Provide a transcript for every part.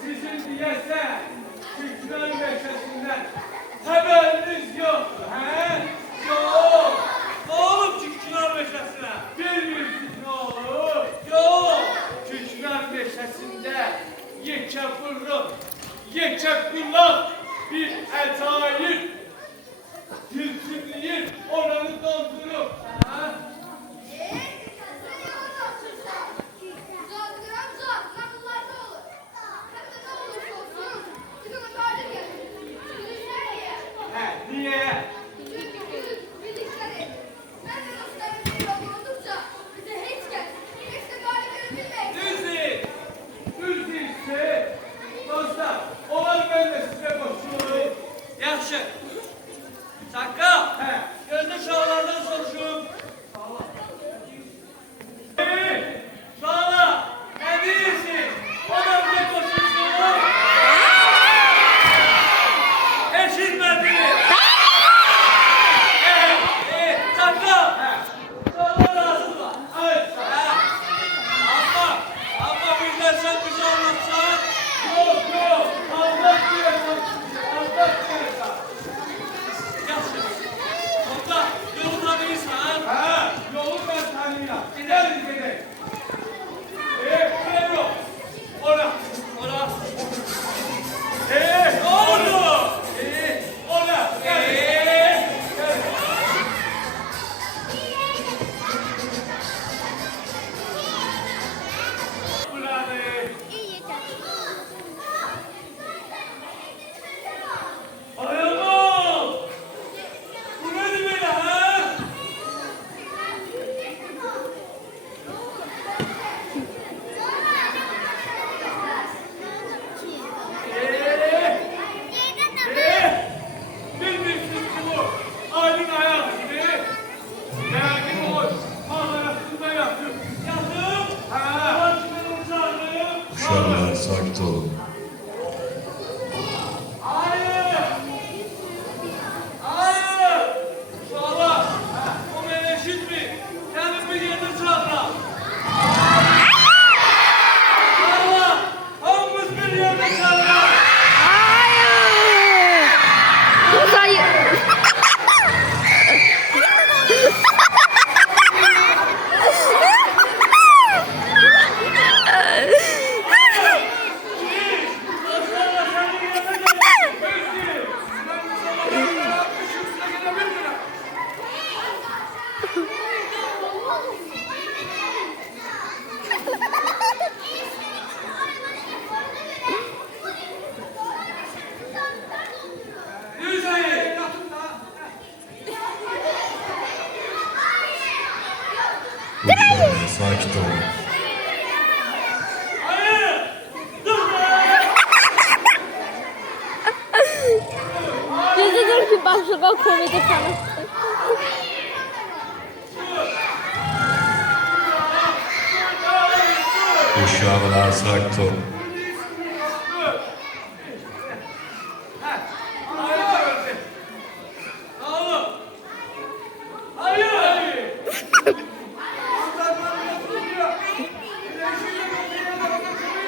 Sizin diyese Türkmen meşesinden haberiniz yoktu, he? Yok. Ne olub Türkmen meşəsinə? Bilmirsiniz ne olur? Yok. Türkmen meşesinde yekə kulak bir etayir tilsimliyin oranı doldurup, ha? Niye? Düzdür. Dostlar, olan ben de size koşuyorum. Yaxşı. Sakka. He. Gözde şahlardan soruşum. Şahlar. Ne değilsin? Ona bize koşulsun. Eşitmedi. Sakka. Şahlar lazımlar. Evet. Ama birden sen bize anlatsan. Yok. Anlatmayacağım. Yaxşı. Onda yolu tanıyırsan. Ha, yolu ben tanıyam. Gidelim. Buraya yok. Ora. Ne oldu? Ora. Gel. Buranı. Ayağım! Bu nedir böyle ha? Bilmiyorsunuz ki bu halin ayak gibi. Yani o mağarasında yatıp. Yattım. Ha. Başımın uçardım. Uşaklar sakin olun. Hayır! Hayır! Uşaqlar, o mənə eşitmir. Gəlin bir yerdə çağıraq. Uşaqlar, hamımız bir yerdə çağıraq. Dostlarla sənin yanına gəlin. Yüzmeyin. Uşaklar sakin olun. Hayır! Dur be! Gözüdür ki başlığa komedi kanalı. Uşaklar sakin olun. Oğlum! Hayır!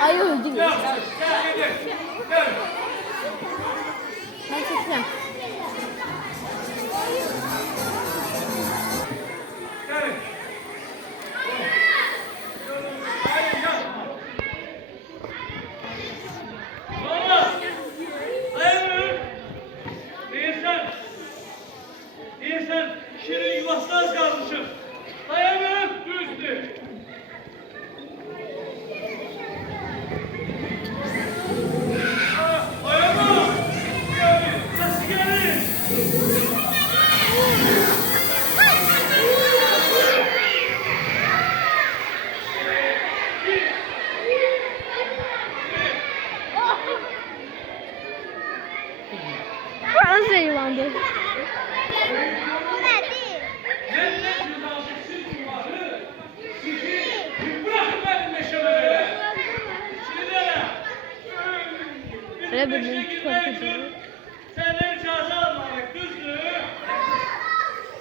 Ay öldü mü? Gel gidelim. Gel. Ben çekeceğim. Gelin. Hayır gel. Oğlum! Hayır! Değilsen şirin yuvasına az kalmışım. Dayanın! Düzdür. Ayağım! Sesi gelin! Bana sayılandı. Cennet rızası siz varı. Sizi bırakın benim meşeme böyle. Şimdi de Öyle bizim bir meşe girmek korkutucu. için senden icazı almalıyız, düzdür?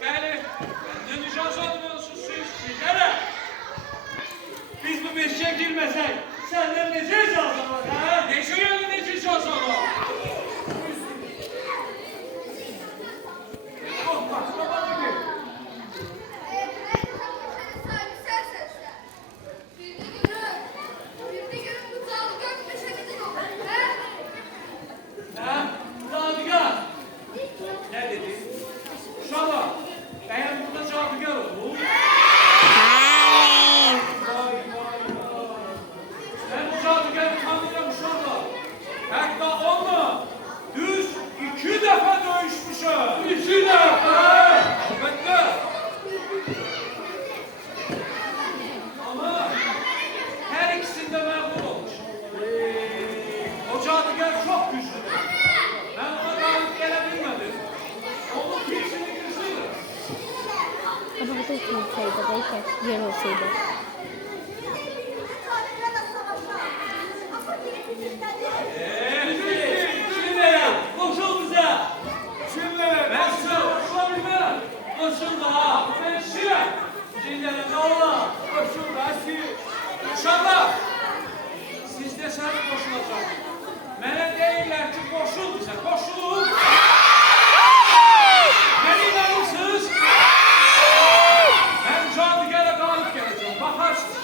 Yani işe girmesek senden nece icazın var ha? Nece yani nece icazın var? Oh bak baba gibi. Ha? Cadugar. Ne dedi? Uşaqlar, bəyəm burada cadugar olur? Vay vay vay. Ben bu cadugarı tanıyorum uşaqlar. Hətta onunla düz 2 dəfə döyüşmüşəm. 2 dəfə? Əlbəttə. Ama her ikisinde məğlub olmuşum. O cadugar çok güçlüdür. Ben ona galip gelebilmedim. Onun fiksini güçlüdür. Ama bu da olsaydı belki yer olsaydı. Kimlere? Koşul bize. Kimlere? Ben size koşulabilmem. Koşul da. Ben şire. Cinlere ne ola? Koşul Asi. Uşaqlar. Siz deseniz koşulacaq. Mənə deyirlər ki, koşul bize. Koşul. Beni inanırsınız. Ben cadugara galip geleceğim. Bakarsınız.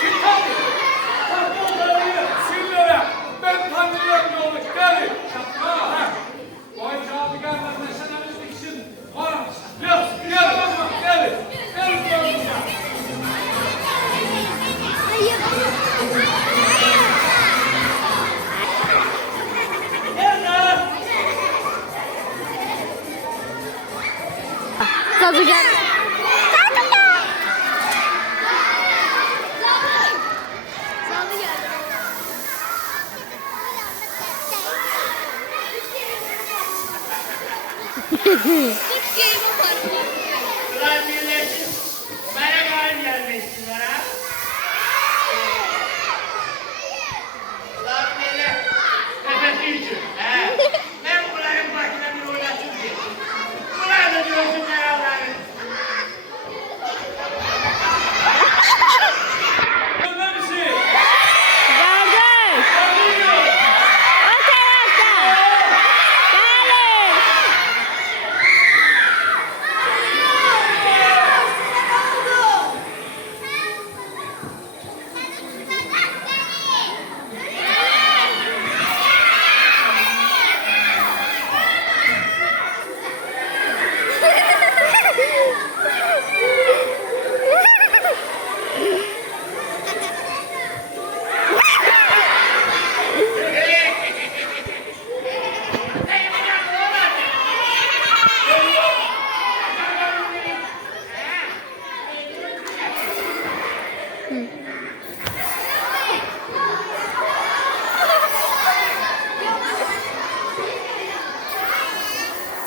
Kim tanıyor? Kimlere? Ben tanıyorum yolu. Gelin. Şapka. Vay cadugarlar meselemiz bitsin. Var mısın? Gel. Gel baba. Gelin. Gelin yanımıza. Nerede? Cadugar. Ulan birleşin, bana galip gelmişsinler ha? Ulan millet, tepesi için, he? Ben bunların başına bir oynatayım ki. Bunlar da görsünler Allah'ın. Görmez misin? Gördüm. Görmüyor. O tarafta. Gelin.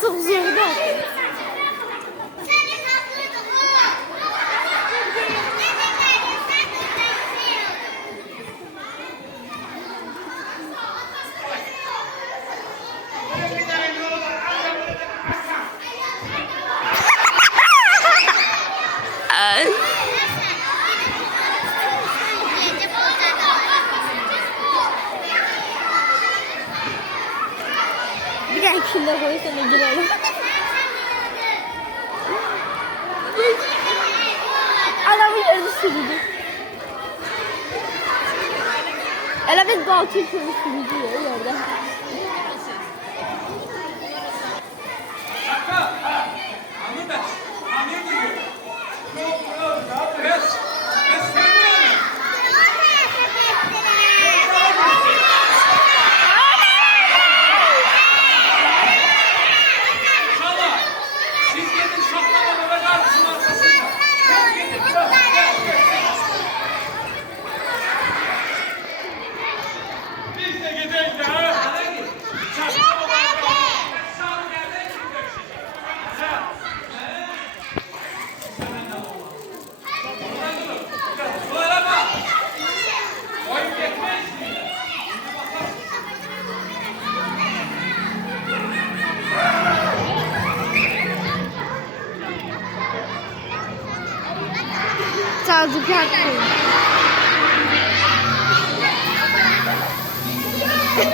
Çok zordu. Bir tane yolu var, Allah bunu da Bir dahakinde koysana girelim. Adamın yerini sürüdü. Elə biz balçı sürüdü ya yerde. Şapka. Anladın mı? Anladın mı? Yok, yok. Ben sevmiyorum. İnşallah. Siz gidin şaplama ve kardeşin arkasında. Siz gidin. Biz de gidelim de ha. Hadi git. Şaplama ve sağ yerden kim dökecek? Ha? Sen de olma. Buradan durun. Böyle bak. Oyun yetmez. Şimdi bakarsın. Cadugar koyun. Dur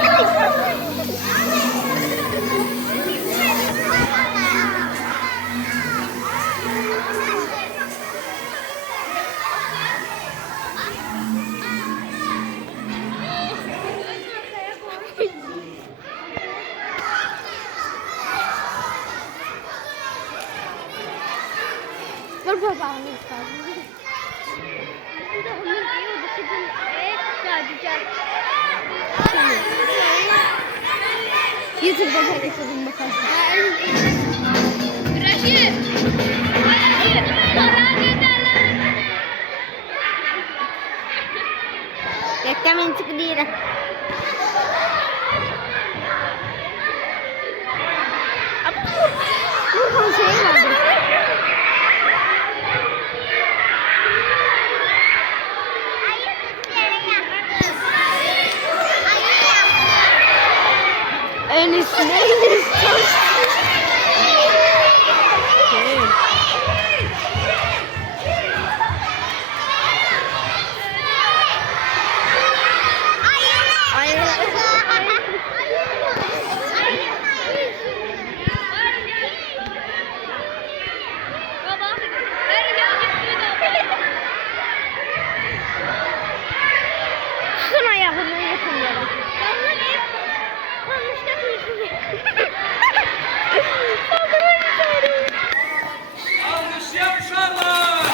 babamı istedim. Bir de onun diyordu ki bu gelecek. YouTube'da paylaşalım bakalım. Reklam intik değil. Bu şey vardı. En üstüne şuna yakından yapıyorum. Alkışlayan uşaklar.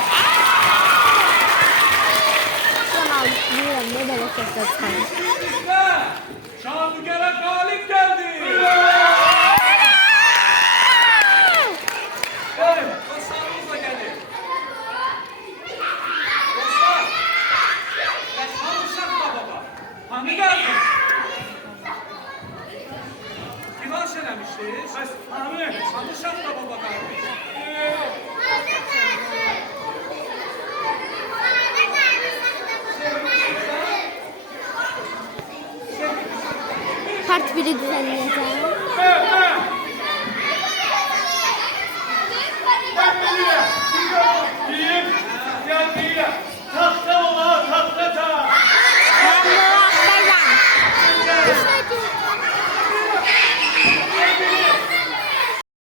Son alıştırıyorum. Ne demek istiyorsan. Ve Şanlıurfa'ya galip geldi. Evet, dostlarımızla geldi. Dostlar, ve Şanlıurfa baba. Hani geldin? Divan söylemiştiniz. Abi. Şanlıurfa baba kardeş. Part 1'i düzenleyeceğim. Evet.